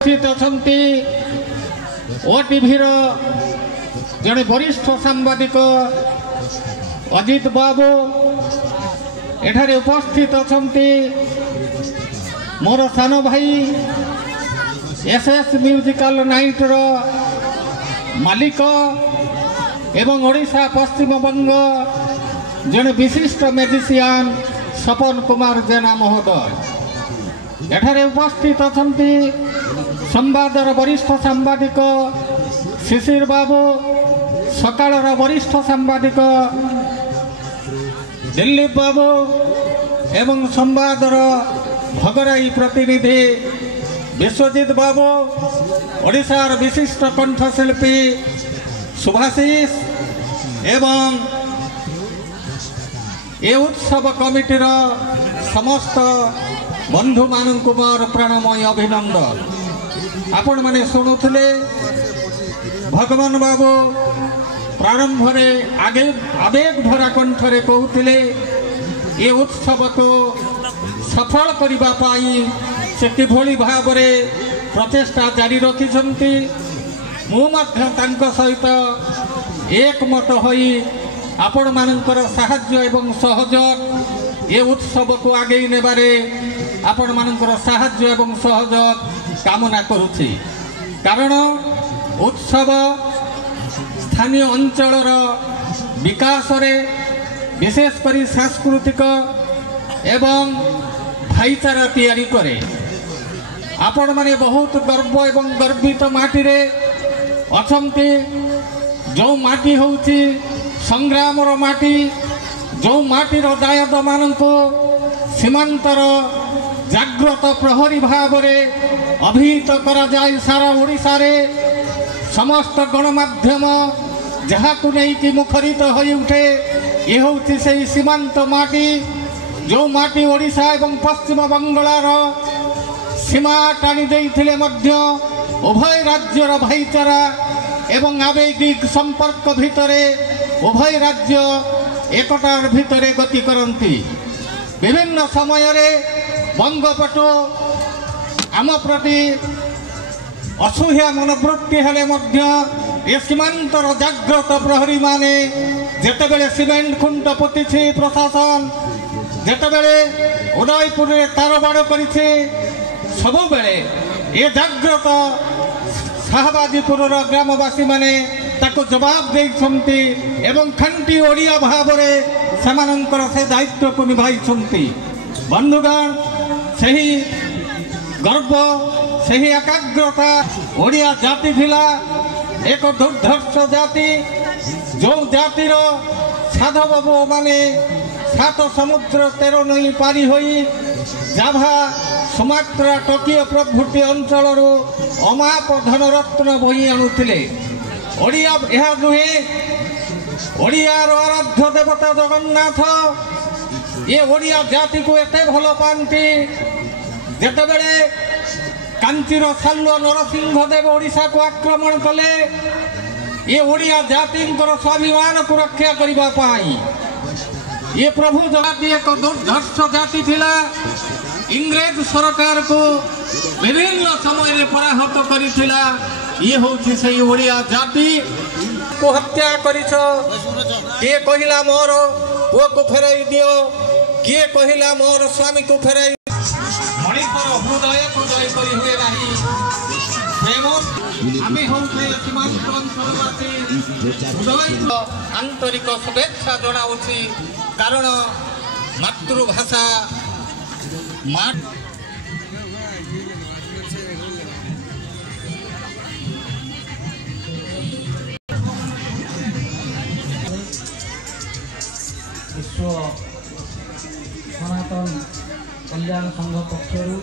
उपस्थित अछंती ओटीवी जड़े वरिष्ठ सांबादिक अजित बाबू एठारे उपस्थित अछंती मोर सान भाई एसएस म्यूजिकल नाइट रो मालिक एवं ओडिशा पश्चिम बंग जड़े विशिष्ट म्यूजिशियन सपन कुमार जेना महोदय एठारे उपस्थित अछंती संवादर वरिष्ठ सांबादिक शिशिर बाबू सकाळर वरिष्ठ सांबादिक दिलीप बाबू एवं संवादर भगराई प्रतिनिधि विश्वजित बाबू ओडिशार विशिष्ट कंठशिल्पी सुभाषिष एवं ए उत्सव कमिटीर समस्त बंधु मानू मोर प्राणमय अभिनंदन। आपण माने शुणुले भगवान बाबू प्रारंभ आगे आवेग भरा कंठरे कहते ये उत्सव को सफल करने से किभली भाव प्रचेषा जारी रखिछंती सहित एकमत होई आपण मानकर साहाय्य एवं सहयोग ये उत्सव को आगे नेबारे आपण मानकर साहाय्य एवं सहयोग कामना करुछि। कारण उत्सव स्थानीय अंचलर विकास रे विशेषकर सांस्कृतिक एवं भाईचारा तैयारी करे। आपण माने बहुत गर्व एवं गर्वित माटी रे अछंती जो माटी होउछि संग्रामर माटी जो माटीर दायद माननको सीमांतर जाग्रत प्रहरी भाव में अभिहित करा जाए सारा ओडिशा रे समस्त गणमाध्यम जहाँ को नहीं कि मुखरित हो उठे ये हूँ से सीमांत माटी जो माटी ओडिशा एवं पश्चिम बंगाल सीमा टाणी देइथिले मध्य उभय राज्यर भाईचारा एवं आवेगिक संपर्क भितरे उभय राज्य एकतार भितरे गति करती। विभिन्न समय रे बंगपटु आम प्रति असह्य मनोवृत्ति हेले मध्य ए सीमांतर जाग्रत प्रहरी माने जेतेबेले सीमेंट खुंट पोतिछि प्रशासन जेतेबेले उदयपुर तारबाड़ करिछि सबु बेले ए जाग्रत शाहबाजीपुर ग्रामवासी माने ताको जवाब देइछंती एवं खांटी ओडिया भाव रे सेमानंकर से दायित्व को निभाइछंती। बंधुगण सही गर्व सही एकाग्रता ओडिया जाति थिला एक दुर्धर्ष जाति जो जातिर साधव बाबू माने 7 समुद्र 13 नई पारी होई जाभा सुमात्रा टोकियो प्रभृति अंचल अमाप धनरत्न बही आणुथिले। ओडिया यह नुहे ओडियार आराध्य देवता जगन्नाथ ये ओडिया जाति को एते भल पाती जेतेबेले कांचीर सालुआ नरसिंह देव ओडिशा को आक्रमण कले ये ओडिया जाति स्वाभिमान को रक्षा करने ये प्रभु जाति एक दुर्धर्ष जाति थिला। इंग्रेज सरकार को विभिन्न समय पराहत करिथिला। ये होछि सही ओडिया जाति को हत्या करिछ किए कहिला मोर पुओ को फेराई दियो किए कहिला मोर स्वामी को फेराई मणिपुर हृदय को जय करी हुए नाही प्रेम आमे होउछे सीमांत अंचलवासी हृदय आंतरिक शुभेच्छा जणाउछि। कारण मातृभाषा विश्व सनातन कल्याण संघ पक्षर